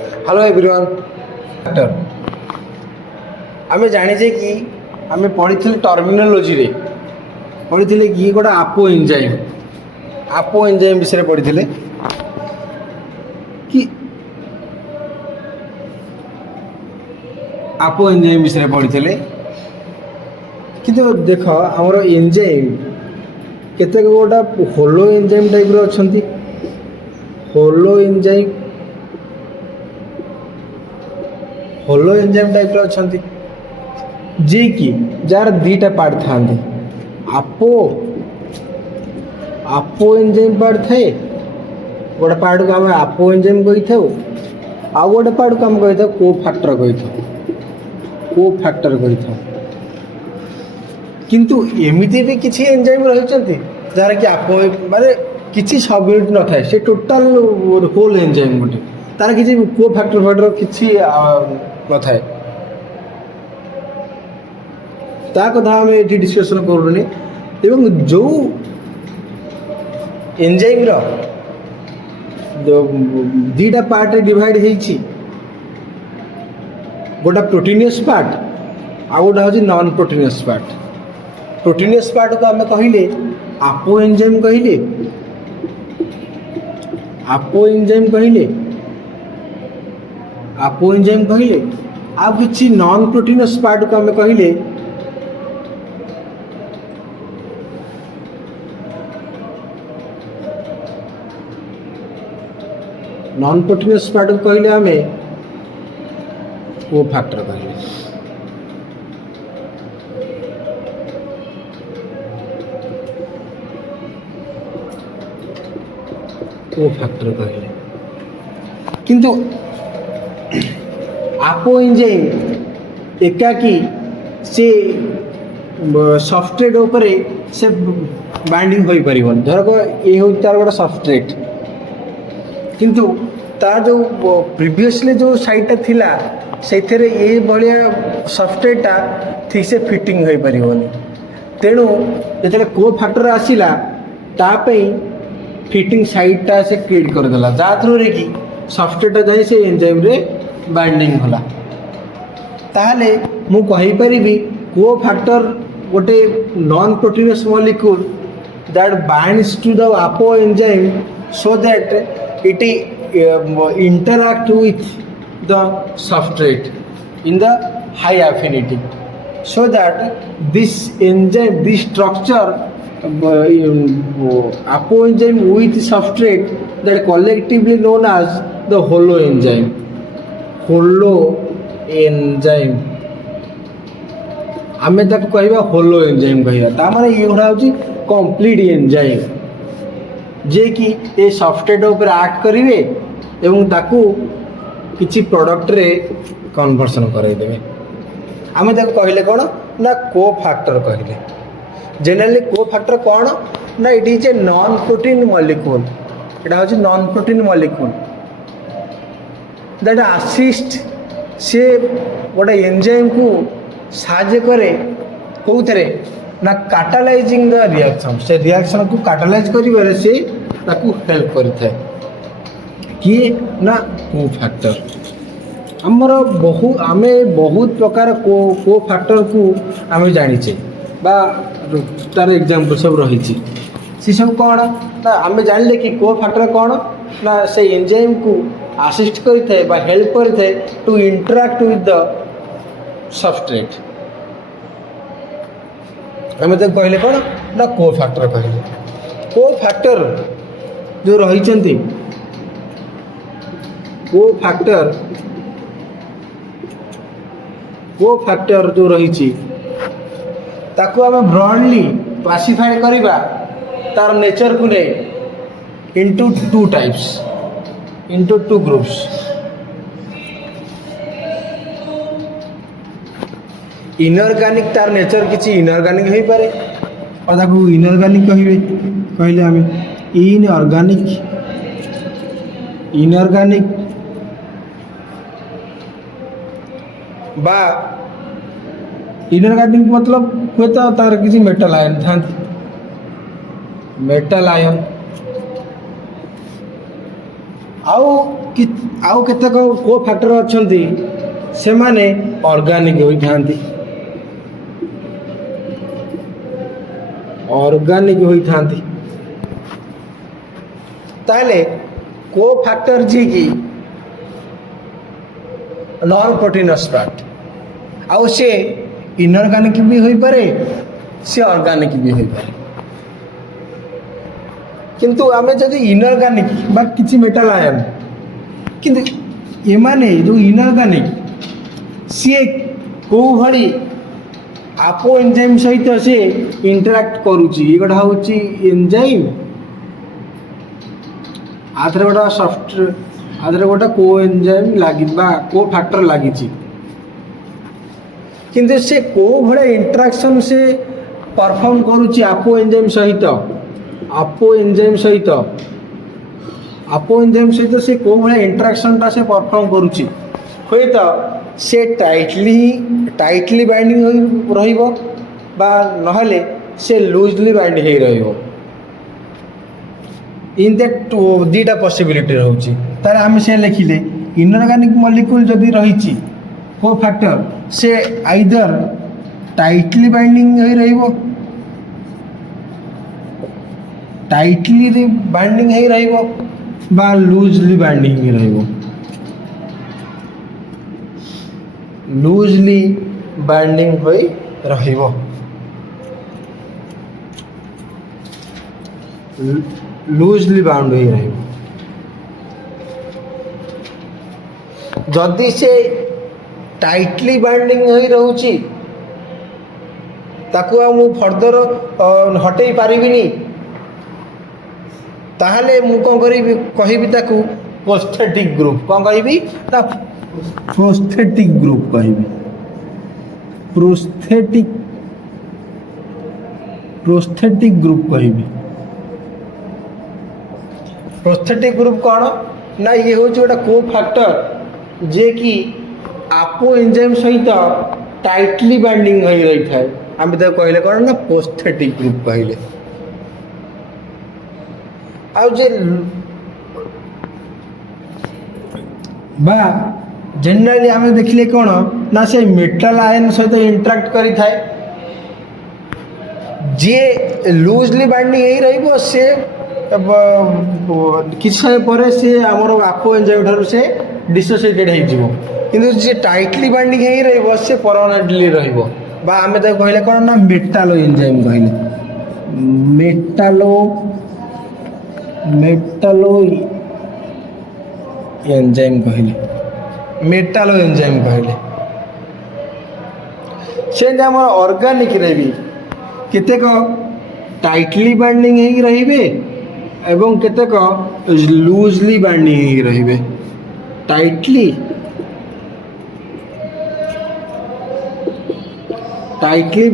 Hello everyone आम जाचे कि आम पढ़ी टर्मिनोलोजी रे पढ़ी कि गोटे आपो एंजाइम विषय पढ़ी कि आपो एंजाइम विषय पढ़ी किंतु देख आमर एंजाइम केते गोटा होलो एंजाइम टाइप रो अछंती होलो एंजाइम टाइप रो अछंती जे कि जार दीटा पार्ट थांदे आपो एंजाइम पार्ट थाए गोटे पार्ट को आम आपो एंजाइम कही था आ गोटे पार्ट को आम कही था को फैक्टर कही था किंतु एमिति भी किसी एंजाइम रही जार कि आप माने किसी सब यूनिट न थाए से टोटाल होल एंजाइम गोटे तार किसी को फैक्टर किसी न थाए ता कथा आम ये डिस्कसन करूनी एवं जो एंजाइम रो जो दीटा पार्ट डिवाइड होईची गोटा प्रोटीनियस पार्ट आ गोटा हूँ non proteinaceous part proteinaceous part को आम कहले आपो एंजाइम कहले आ किसी नॉन प्रोटीनियस पार्ट को आम कहले नॉन प्रोटीनियस पार्ट को कहले आम को फैक्टर कहले को फैक्टर कहले किंतु आपो एंजाइम एकाकी से सबस्ट्रेट उपरे से बाइंडिंग हो पारिबन धर को ये हो तार गोटे सबस्ट्रेट किंतु ता जो प्रीवियसली जो साइडटा थिला सेथरे ये बलिया सबस्ट्रेटटा ठीक से फिटिंग हो पारिबनी तेणु जेते को फैक्टर आसिला ता पई फिटिंग साइडटा से क्रिएट करदेला जहाँ थ्रू रे कि सबस्ट्रेटटा जाए से एंजाइम रे बाइंडिंग होला ताहले मु कहि परिबी को फैक्टर गोटे non proteinous molecule that binds to the apoenzyme so that it interact with the substrate in the high affinity so that this enzyme this structure apo enzyme with substrate that collectively known as the holo enzyme आमे ताको कहबा holo enzyme कहबा ता माने ये होड़ा होची complete enzyme जे कि ये सबस्ट्रेट ऊपर एक्ट करेंगे एवं ताकू किसी प्रोडक्ट रे कन्वर्सन कराइदेवे आम कहले कौन ना को फैक्टर कहले जनरली को फैक्टर कौन ना it is a non protein molecule इटा हूँ non protein molecule that assist से गोटे एंजाइम को साहाय्य करे कौथरे ना काटालाइजिंग द रिएक्शन से रिएक्शन को काटालाइज करिबारे से ताकू हेल्प करिथाय किए ना को फैक्टर हमर आमे बहुत प्रकार को फैक्टर को आमे जानिचे बा तार एग्जांपल सब रहिछि से सब कौन ना आमे जानले कि को फैक्टर कौन ना से एंजाइम को असिस्ट करिथाय बा हेल्प करिथाय to interact with the substrate आम तो कहले कौन ना को फैक्टर कहले को फैक्टर जो रही को फैक्टर जो रही ताको आम ब्रॉडली क्लासिफाई करिबा तार नेचर को ले into two types into two groups inorganic तार नेचर किसी इनऑर्गेनिक हो पारे और ताकू इनऑर्गेनिक कहले आम इनऑर्गेनिक बा इनऑर्गेनिक मतलब हुए तो तार किसी मेटल आयन था मेटल आयन आउ कि आउ केतेक को फैक्टर अछंती से माने ऑर्गेनिक होई थांती ऑर्गेनिक होई थांती ताले को फैक्टर जी की नॉन प्रोटीनस फैट आउ से इनऑर्गेनिक भी होई पारे से ऑर्गेनिक भी होई पारे किंतु आमे जदि इनऑर्गेनिक बा किछि मेटल आयन किंतु एमाने जो इनऑर्गेनिक सी को भली आपो एंजाइम सहित से इंटरैक्ट करूची एगोटा होची एंजाइम आथरे गोटा सॉफ्ट आथरे गोटा को एंजाइम लागि बा को फैक्टर लागिची किंतु से को भले इंटरैक्शन से परफॉर्म करूची आपो एंजाइम सहित आपो एंजाइम सहित से को भले इंटरैक्शन ता से परफॉर्म करूची होय तो से टाइटली बाइंडिंग रहिबो बा नहले से लूजली बाइंड हे रहिबो इन दैट दीटा पॉसिबिलिटी रहउची तार हम से लिखिले इनऑर्गेनिक मॉलिक्यूल जदी रहिची को फैक्टर से आइदर टाइटली बाइंडिंग हे रहिबो टाइटली बाइंडिंग हे रहिबो बा लूजली बाइंडिंग हे रहिबो लूजली बाइंडिंग होई रहिबो लूजली बाउंड होई रहिबो जदि से टाइटली बाइंडिंग होई रहउची ताकू आ मु फर्दर हटेई पारिबिनी ताहले मु कोन करिबी कहिबी ताकू प्रोस्थेटिक ग्रुप कोन कहिबी ता प्रोस्थेटिक ग्रुप कहिबी प्रोस्थेटिक ग्रुप कहिबी प्रोस्थेटिक ग्रुप कौन ना ये हूँ गोटे को फैक्टर जे कि आपो एंजाइम सहित टाइटली बाइंडिंग हो रही है आम कहले कौन ना प्रोस्थेटिक ग्रुप कहले आउ बा जनरली आम देखिले कौन ना से मेटल आयन सहित इंटरैक्ट करी थाए जे लूजली बाइंडिंग यही रहिबो से किसी समय पर से आमर आपो एंजाइम ठार से डिसोसिएटेड हो किंतु जे टाइटली बाइंडिंग यही रहिबो से परमानेंटली रहिबो बा आमे त कहले कोन ना मेटालो एंजाइम कहले मेटालो एंजाइम कहले से आमर ऑर्गेनिक रे भी केतेक टाइटली बाइंडिंग यही रहिबे एवं केतेक लूजली बाइंडिंग यही रहिबे टाइटली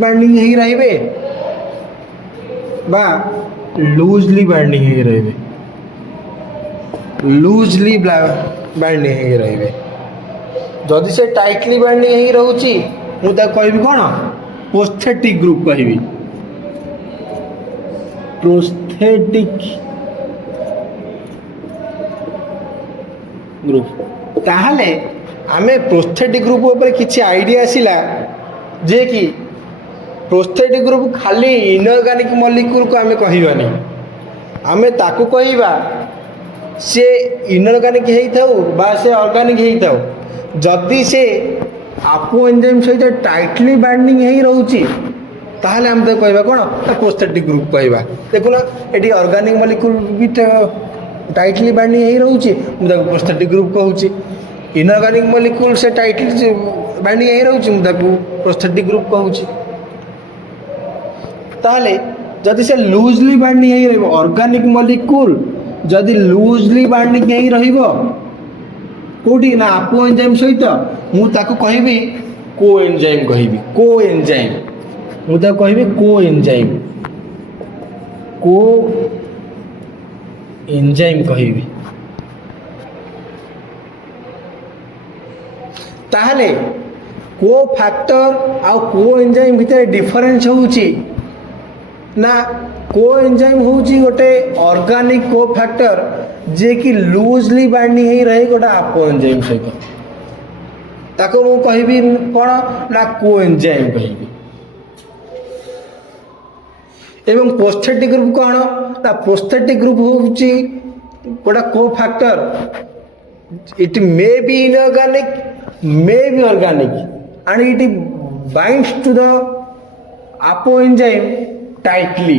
बाइंडिंग यही रहिबे बा लूजली बाइंडिंग यही रहिबे लूजली बाइंडिंग यही रहिबे जदि से टाइटली बाइंडिंग यही रहउची मु ता कहबी कोन प्रोस्थेटिक ग्रुप कहबी प्रोस्थेटिक ग्रुप ताहले आमे प्रोस्थेटिक ग्रुप ऊपर किछि आइडिया आसिला जे कि प्रोस्थेटिक ग्रुप खाली इनऑर्गेनिक मॉलिक्यूल को आमे कहिबानी आमे ताकू कहिबा से इनऑर्गेनिक हेई थाउ बा से ऑर्गेनिक हेई थाउ जदि से आपो एंजाइम सहित टाइटली बाइंडिंग हेई रहउची ताहले हम तो कहबा कोन प्रोस्थेटिक ग्रुप कहबा देखुना एटी ऑर्गेनिक मॉलिक्यूल भी टाइटली बाइंडिंग हेई रहउची मु ताको प्रोस्थेटिक ग्रुप कहउची इनऑर्गेनिक मॉलिक्यूल से टाइटली बाइंडिंग हेई रहउची मु ताको प्रोस्थेटिक ग्रुप कहउची ताहले जदि से लूजली बाइंडिंग हेई रहबो ऑर्गेनिक मॉलिक्यूल जदि लूजली बाइंडिंग हेई रहबो कोठी ना आपो एंजाइम सहित मु ताको कहबी को एंजाइम कहबी को एंजाइम मु ताको कहबी को एंजाइम कहबी ताहले को फैक्टर आ को एंजाइम भितर डिफरेंस होउची ना को एंजाइम होउची गोटे ऑर्गेनिक को फैक्टर जे कि लूजली बाइंडिंग ही रही गोटे आपो एंजाइम सहित ताको मु कहबी कौन ना को एंजाइम कहबी एवं प्रोस्थेटिक ग्रुप कौन ना प्रोस्थेटिक ग्रुप होउची गोटा cofactor it may be inorganic may be organic and it binds to the apoenzyme tightly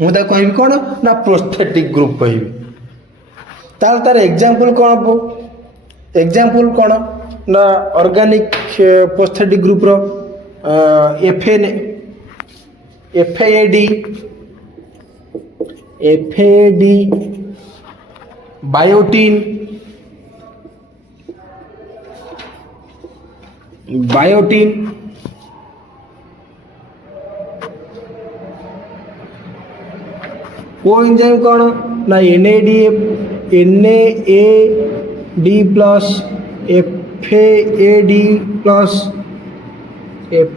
मुझे कहबी कौन ना प्रोस्थेटिक ग्रुप कहबी तार तार एग्जांपल कौन हो एग्जांपल कौन ना ऑर्गेनिक प्रोस्थेटिक ग्रुप रो एफएन एफएडी एफएडी बायोटीन बायोटीन को एंजाइम कौन ना NAD प्लस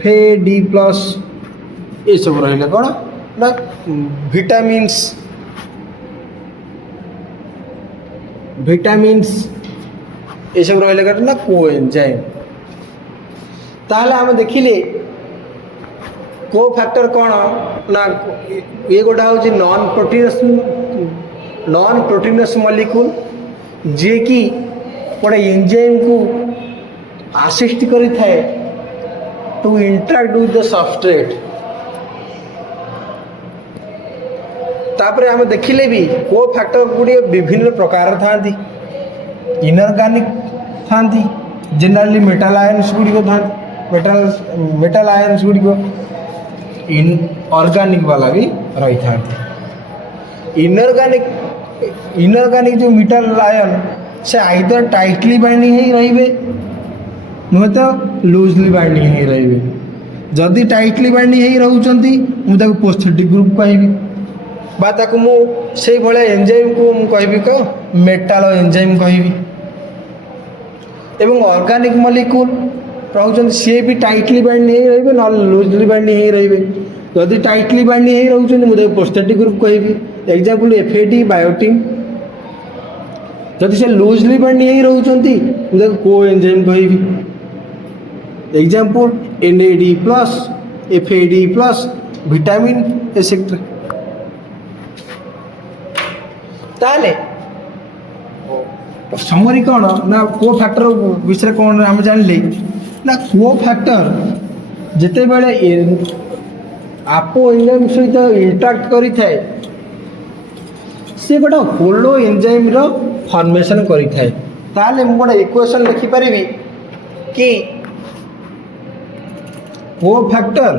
FAD प्लस ये सब रहा कौन ना विटामिन्स ये सब रहा ना को एंजाइम ताहले आम देखिले को फैक्टर कौन ना ये गोटा हूँ नॉन प्रोटीनस मॉलिक्यूल जे कि गोटे एंजाइम को असिस्ट करि थाए to interact with the substrate तापर आम देखिले भी को फैक्टर गुड़िए विभिन्न प्रकार था इनऑर्गेनिक था जनरली मेटल आयन्स गुड़िक था मेटल आयन्स गुड़िक इन ऑर्गेनिक वाला भी रही था इनऑर्गेनिक जो मेटल आयन से आइदर टाइटली बाइंडिंग ही रहिबे नुहे तो लूजली बाइंडिंग ही रहिबे जदि टाइटली बाइंडिंग ही रहउचंती मु ताको प्रोस्थेटिक ग्रुप कहबी बा ताको मु से भले एंजाइम को मु कहबी को मेटल एंजाइम कहबी एवं ऑर्गेनिक मॉलिक्यूल रहउचंती से भी टाइटली बाइंडिंग ही रहिबे न लूजली बाइंडिंग ही रहिबे जदि टाइटली बाइंडिंग ही रहउचंती मु ताको प्रोस्थेटिक ग्रुप कहबी एग्जांपल FAD बायोटीन जदि से लूजली बाइंडिंग ही रहउचंती मु ताको को एंजाइम कहबी example NAD plus FAD plus vitamin et cetera ताले समरी कौन ना को फैक्टर विषय कौन आम जानले ना को फैक्टर जिते बेले आपो एंजाइम सहित इंटरैक्ट करि थाए से गोटे होलो एंजाइम रो फॉर्मेशन करि थाए ताले मु गोटे इक्वेशन लिखि परिबी कि cofactor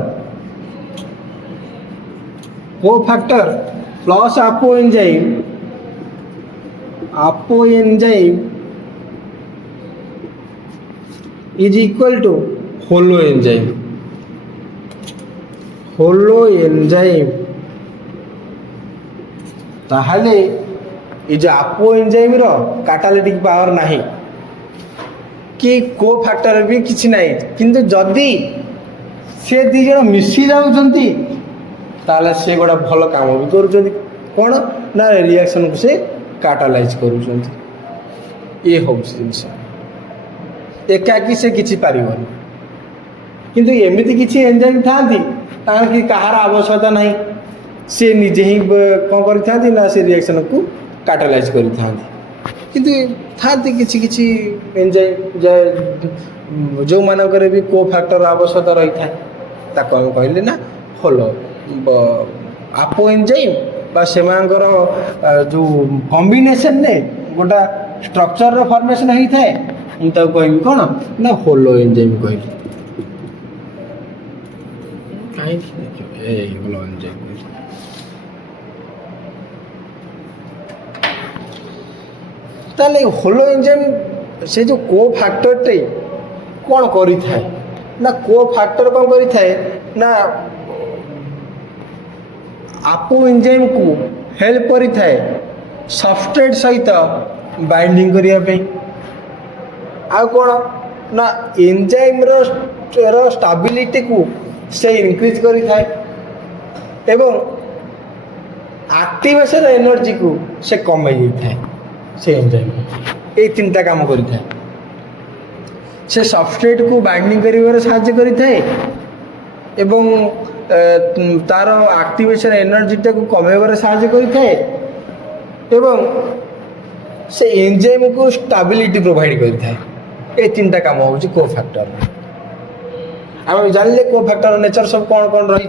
plus apoenzyme is equal to holoenzyme ताहले ये जो आपो एंजाइम रो कैटालिटिक पावर नहीं कि को फैक्टर भी किसी नहीं किंतु जदि से दी जन मिसी जाउछंती ताले से गोटा भल काम भी करूछंती कोन ना रिएक्शन को से कैटालाइज करूछंती ये हो जिनिस एकाकी से किछि पारिबनी किंतु एमिति किछि एंजाइम थांती तार कि कहार आवश्यकता नहीं से निजे ही कौन करि ना से रिएक्शन को कैटालाइज करि किंतु थांती किछि किछि एंजाइम जो मानकर भी को फैक्टर आवश्यकता रही था ताको हम कहले ना होलो आपो एंजाइम बा सेमानकर जो कॉम्बिनेशन ने गोटा स्ट्रक्चर रो फॉर्मेशन होई थाए हम तो कहबी कोन ना होलो एंजाइम कहली काई ए होलो एंजाइम ताले होलो एंजाइम से जो को फैक्टर टे कौन करी थाए ना को फैक्टर कौन करी थाए ना आपो एंजाइम को हेल्प करी थाए सबस्ट्रेट सहित बाइंडिंग करिया पे आ कौन ना एंजाइम रो स्टेबिलिटी को से इंक्रीज करी थाए एवं आक्टिवेशन एनर्जी को से कमे जाए से एंजाइम ये तीनटा काम करें से सबस्ट्रेट को बाइंडिंग कर साहाय्य करें एवं तार आक्टिवेशन एनर्जीटा को कमेबार साहाय्य करें एवं से एंजाइम को स्टेबिलिटी प्रोवाइड करें ये तीनटा काम हूँ कोफैक्टर आम जानले कोफैक्टर नेचर सब कौन कौन रही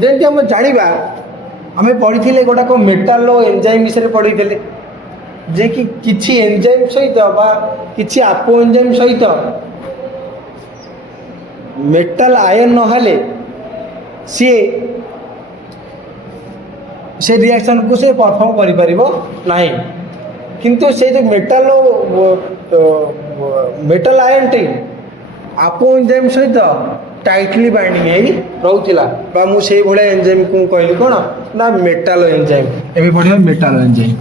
जमी आम जाना आम पढ़ी गोटाक मेटाल एंजाइम विषय पढ़ी जे कि किसी एंजाइम सहित किसी आपों एंजाइम सहित मेटाल आयन नहले सी से रिएक्शन को से परफॉर्म करि परिबो नाही किंतु से जो मेटल आयन टी आपों एंजाइम सहित टाइटली बाइंडिंग रोला बा मु से भले एंजाइम को कहली कौन ना मेटाल एंजाइम एबे पढ़िबा मेटाल एंजाइम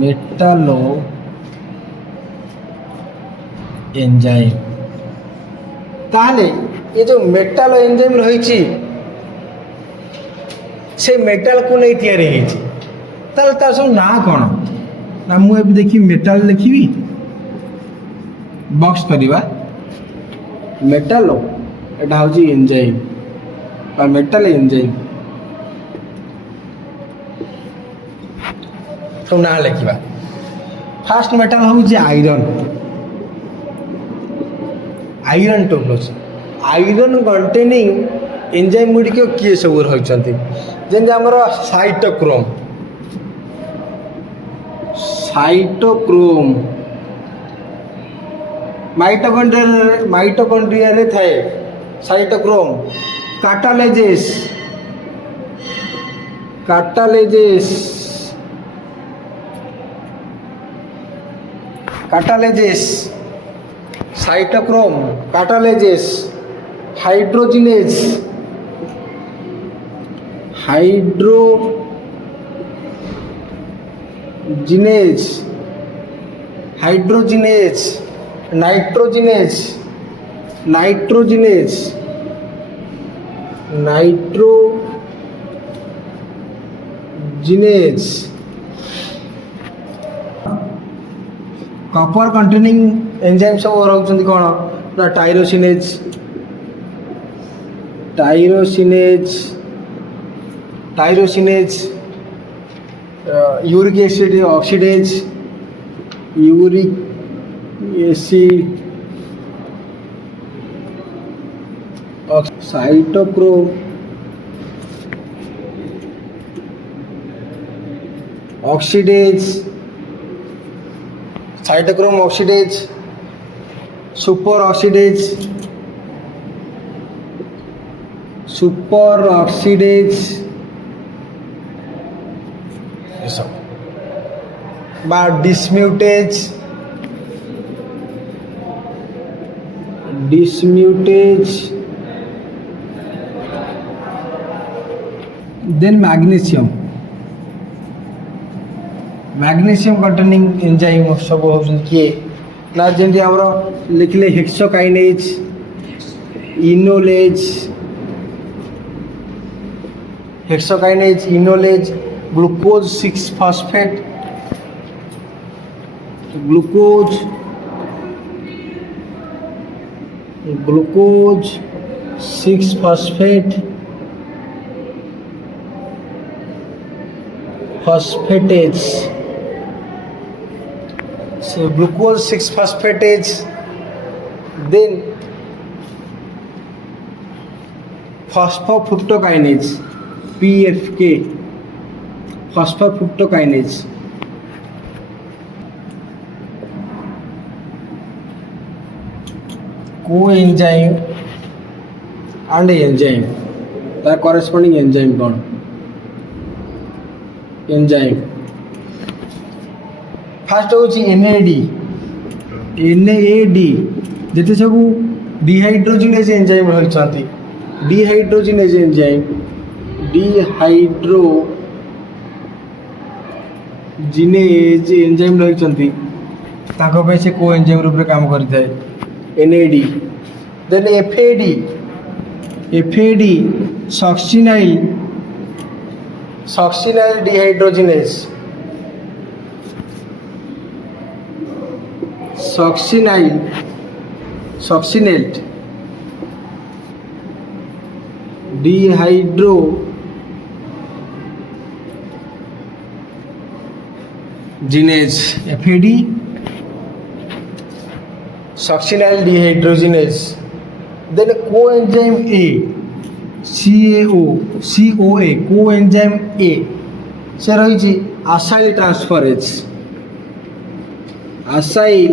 मेटालो एंजाइम ताले ये जो मेटाल एंजाइम रही से मेटाल को नहीं तैयारी तार सब ना कौन ना मुझे देखी मेटाल लिखी बॉक्स करवा मेटाल एटा हूँ एंजाइम मेटाल एंजाइम सब ना लिखा फास्ट मेटाल हूँ iron iron topology iron containing enzyme गुड़िक किए सब रही जमी आमर साइटोक्रोम साइटोक्रोम माइटोकॉन्ड्रिया रे थाए cytochrome catalases catalysis cytochrome catalysis hydrogenase nitrogenase copper containing enzyme सब रखुଛନ୍ତି कौन ना tyrosinase uric acid oxidase cytochrome oxidase cytochrome oxidase super oxidase ये सब बा dismutase then magnesium containing enzyme सब होउछन किए ना जेंति हमरो लिखले hexokinase enolase glucose 6 phosphate phosphatase so glucose 6 phosphatase then phosphofructokinase PFK phosphofructokinase coenzyme and enzyme the corresponding enzyme कौन एंजाइम फास्ट हूँ NAD NAD ଯେତେ ସବୁ ଡିହାଇଡ୍ରୋଜିନେଜ ଏଞ୍ଜାଇମ୍ ରହିଛନ୍ତି ଡିହାଇଡ୍ରୋଜିନେଜ ଏଞ୍ଜାଇମ୍ ଡିହାଇଡ୍ରୋଜିନେଜ ଏଞ୍ଜାଇମ୍ ରହିଛନ୍ତି ତାଙ୍କ ପାଇଁ ସେ କୋ ଏଞ୍ଜାଇମ୍ ରୂପରେ କାମ କରିଥାଏ NAD। Then FAD succinyl dehydrogenase succinate dehydrogenase FAD succinyl dehydrogenase. Then coenzyme A COA coenzyme A से रही acyl transferase acyl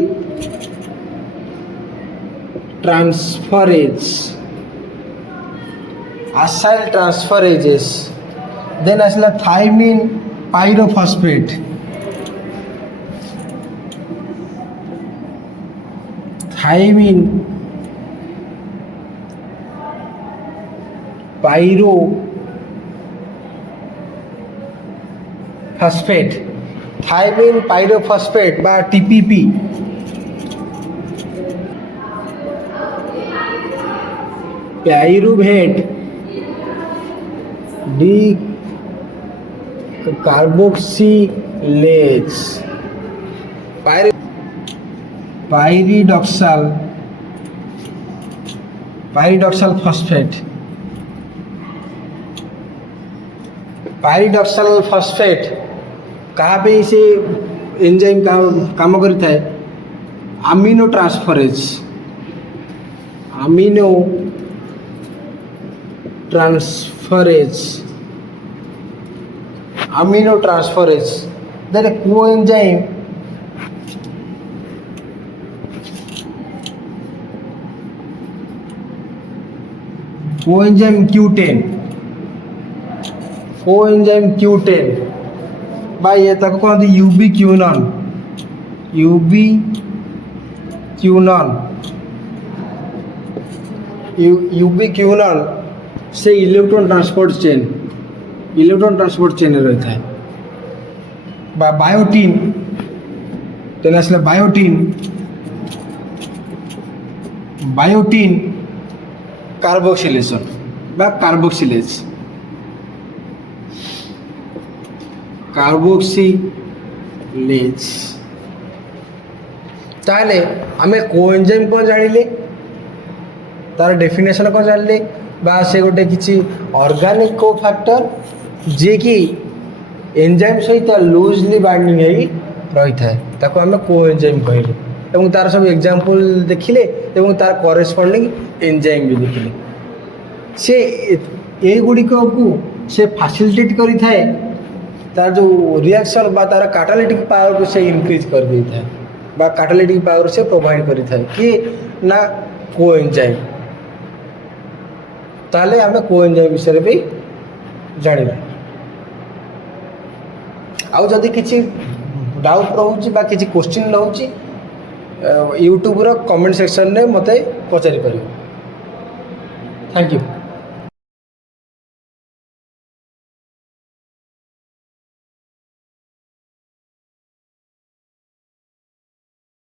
transferases. Then आसला थाइमिन पाइरोफॉस्फेट थाइमिन पाइरोफॉस्फेट बा TPP। Pyruvate decarboxylase pyridoxal phosphate कहाँ पे से enzyme काम करता है amino transferase then coenzyme Q10 भाई ये तक कहते यूबिक्यूनॉन से इलेक्ट्रॉन ट्रांसपोर्ट चेन रहता है। बायोटीन तेना आसला बायोटीन कार्बोक्सिलेशन बा कार्बोक्सिलेज ताहले आमे कोएंजाइम को जानिले तार डेफिनेशन को जानले बा से गोटे किसी ऑर्गेनिक को फैक्टर जे कि एंजाइम सहित लूजली बाइंडिंग रही था ताको आमे कोएंजाइम कहले एवं तार सब एग्जांपल देखिले एवं तार करेस्पोंडिंग एंजाइम भी देखिले से ए गुड़िक को से फैसिलिटेट करी थाए तार जो रिएक्शन बा तार कैटालिटिक पावर को से इंक्रीज कर दी था बा कैटालिटिक पावर से प्रोवाइड करी था कि ना कोएंजाइम ताले आमे कोएंजाइम विषय भी जानिले। आउ जदि किसी डाउट रोचे बा किसी क्वेश्चन रोचे यूट्यूब रो कमेंट सेक्शन में मते पचारि परिबो। Thank you.